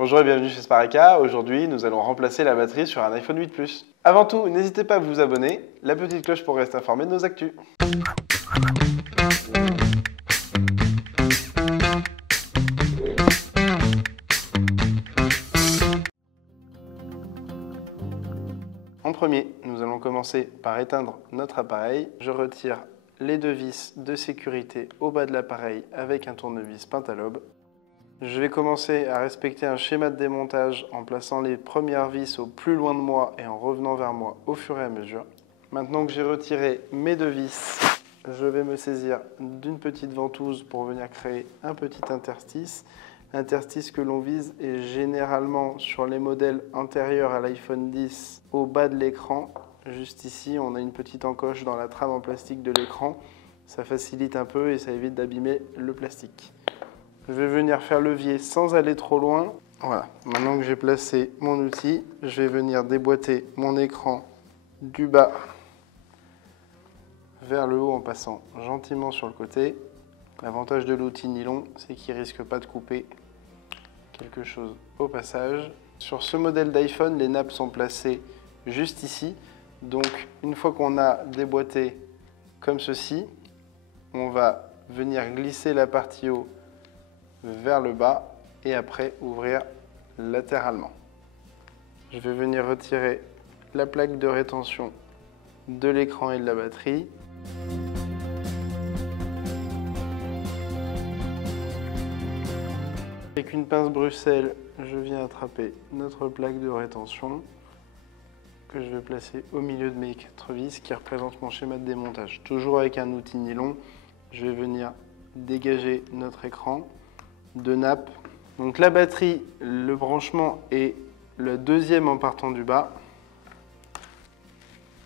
Bonjour et bienvenue chez Spareka. Aujourd'hui, nous allons remplacer la batterie sur un iPhone 8 Plus. Avant tout, n'hésitez pas à vous abonner, la petite cloche pour rester informé de nos actus. En premier, nous allons commencer par éteindre notre appareil. Je retire les deux vis de sécurité au bas de l'appareil avec un tournevis Pentalobe. Je vais commencer à respecter un schéma de démontage en plaçant les premières vis au plus loin de moi et en revenant vers moi au fur et à mesure. Maintenant que j'ai retiré mes deux vis, je vais me saisir d'une petite ventouse pour venir créer un petit interstice. L'interstice que l'on vise est généralement sur les modèles antérieurs à l'iPhone 10 au bas de l'écran. Juste ici, on a une petite encoche dans la trame en plastique de l'écran. Ça facilite un peu et ça évite d'abîmer le plastique. Je vais venir faire levier sans aller trop loin. Voilà, maintenant que j'ai placé mon outil, je vais venir déboîter mon écran du bas vers le haut en passant gentiment sur le côté. L'avantage de l'outil nylon, c'est qu'il ne risque pas de couper quelque chose au passage. Sur ce modèle d'iPhone, les nappes sont placées juste ici. Donc, une fois qu'on a déboîté comme ceci, on va venir glisser la partie haut vers le bas et après ouvrir latéralement. Je vais venir retirer la plaque de rétention de l'écran et de la batterie. Avec une pince Bruxelles, je viens attraper notre plaque de rétention que je vais placer au milieu de mes 4 vis qui représentent mon schéma de démontage. Toujours avec un outil nylon, je vais venir dégager notre écran de nappe. Donc la batterie, le branchement est le deuxième en partant du bas.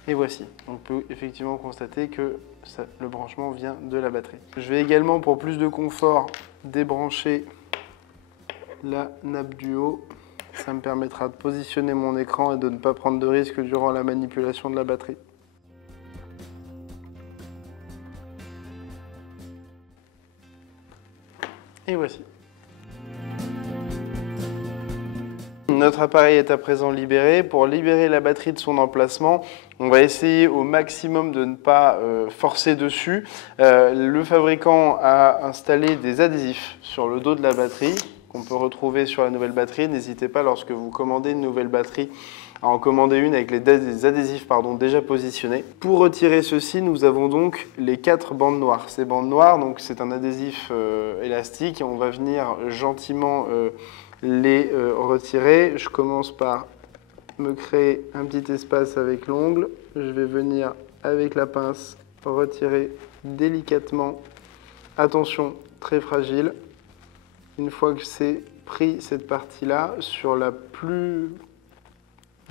Et voici, on peut effectivement constater que le branchement vient de la batterie. Je vais également, pour plus de confort, débrancher la nappe du haut. Ça me permettra de positionner mon écran et de ne pas prendre de risque durant la manipulation de la batterie. Et voici. Notre appareil est à présent libéré. Pour libérer la batterie de son emplacement, on va essayer au maximum de ne pas forcer dessus. Le fabricant a installé des adhésifs sur le dos de la batterie qu'on peut retrouver sur la nouvelle batterie. N'hésitez pas, lorsque vous commandez une nouvelle batterie, à en commander une avec les adhésifs déjà positionnés. Pour retirer ceci, nous avons donc les 4 bandes noires. Ces bandes noires, c'est un adhésif élastique et on va venir gentiment les retirer. Je commence par me créer un petit espace avec l'ongle. Je vais venir avec la pince retirer délicatement. Attention, très fragile. Une fois que c'est pris cette partie-là sur la plus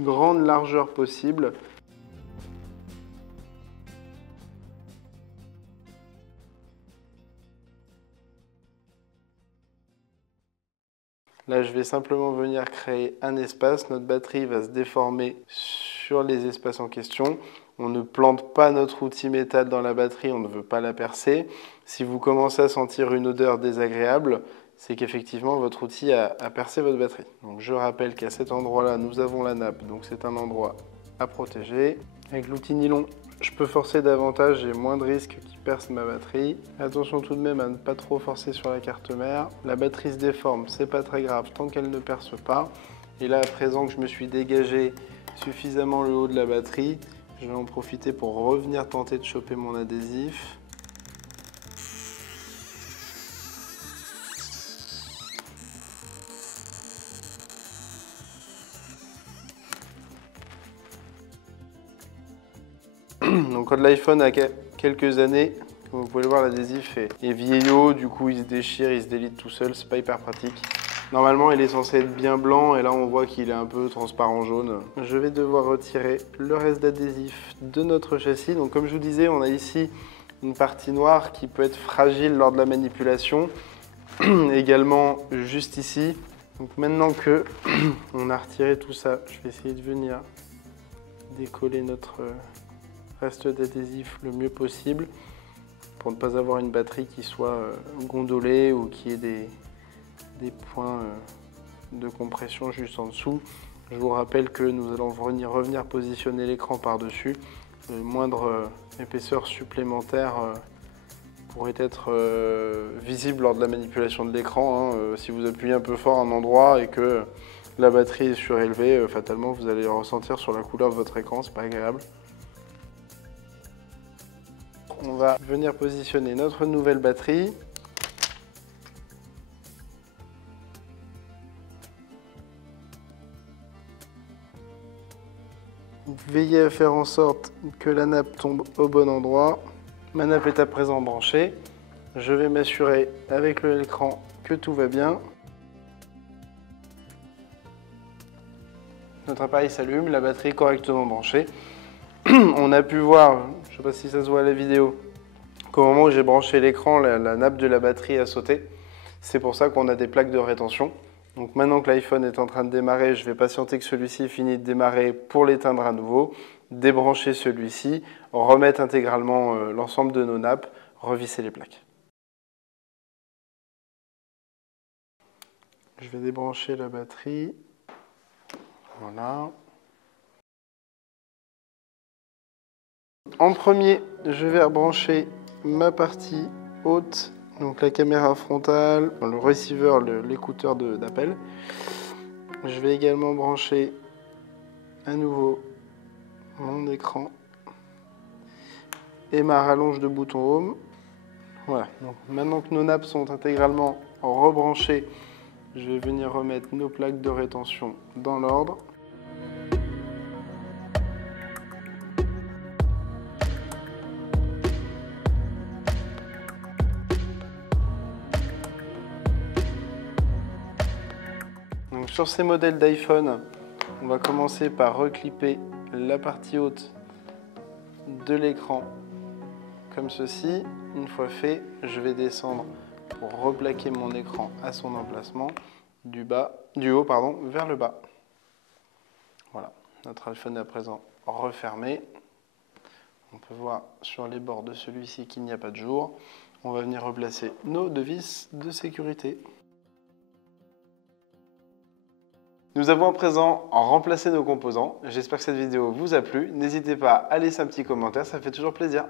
grande largeur possible, là, je vais simplement venir créer un espace. Notre batterie va se déformer sur les espaces en question. On ne plante pas notre outil métal dans la batterie, on ne veut pas la percer. Si vous commencez à sentir une odeur désagréable, c'est qu'effectivement votre outil a percé votre batterie. Donc je rappelle qu'à cet endroit-là, nous avons la nappe, donc c'est un endroit à protéger. Avec l'outil nylon, je peux forcer davantage, j'ai moins de risques qu'il perce ma batterie. Attention tout de même à ne pas trop forcer sur la carte mère. La batterie se déforme, c'est pas très grave tant qu'elle ne perce pas. Et là, à présent que je me suis dégagé suffisamment le haut de la batterie, je vais en profiter pour revenir tenter de choper mon adhésif. Donc quand l'iPhone a quelques années, comme vous pouvez le voir, l'adhésif est vieillot, du coup il se déchire, il se délite tout seul, c'est pas hyper pratique. Normalement il est censé être bien blanc et là on voit qu'il est un peu transparent jaune. Je vais devoir retirer le reste d'adhésif de notre châssis. Donc comme je vous disais, on a ici une partie noire qui peut être fragile lors de la manipulation. Également juste ici. Donc maintenant que on a retiré tout ça, je vais essayer de venir décoller notre reste d'adhésif le mieux possible pour ne pas avoir une batterie qui soit gondolée ou qui ait des points de compression juste en dessous. Je vous rappelle que nous allons revenir positionner l'écran par-dessus. Moindre épaisseur supplémentaire pourrait être visible lors de la manipulation de l'écran. Si vous appuyez un peu fort à un endroit et que la batterie est surélevée, fatalement vous allez le ressentir sur la couleur de votre écran, c'est pas agréable. On va venir positionner notre nouvelle batterie. Veillez à faire en sorte que la nappe tombe au bon endroit. Ma nappe est à présent branchée. Je vais m'assurer avec l'écran que tout va bien. Notre appareil s'allume, la batterie est correctement branchée. On a pu voir, je ne sais pas si ça se voit à la vidéo, qu'au moment où j'ai branché l'écran, la nappe de la batterie a sauté. C'est pour ça qu'on a des plaques de rétention. Donc maintenant que l'iPhone est en train de démarrer, je vais patienter que celui-ci finisse de démarrer pour l'éteindre à nouveau, débrancher celui-ci, remettre intégralement l'ensemble de nos nappes, revisser les plaques. Je vais débrancher la batterie. Voilà. En premier, je vais rebrancher ma partie haute, donc la caméra frontale, le receiver, l'écouteur d'appel. Je vais également brancher à nouveau mon écran et ma rallonge de bouton Home. Voilà, donc maintenant que nos nappes sont intégralement rebranchées, je vais venir remettre nos plaques de rétention dans l'ordre. Donc sur ces modèles d'iPhone, on va commencer par reclipper la partie haute de l'écran comme ceci. Une fois fait, je vais descendre pour replaquer mon écran à son emplacement du haut vers le bas. Voilà, notre iPhone est à présent refermé. On peut voir sur les bords de celui-ci qu'il n'y a pas de jour. On va venir replacer nos deux vis de sécurité. Nous avons à présent remplacé nos composants. J'espère que cette vidéo vous a plu. N'hésitez pas à laisser un petit commentaire, ça fait toujours plaisir.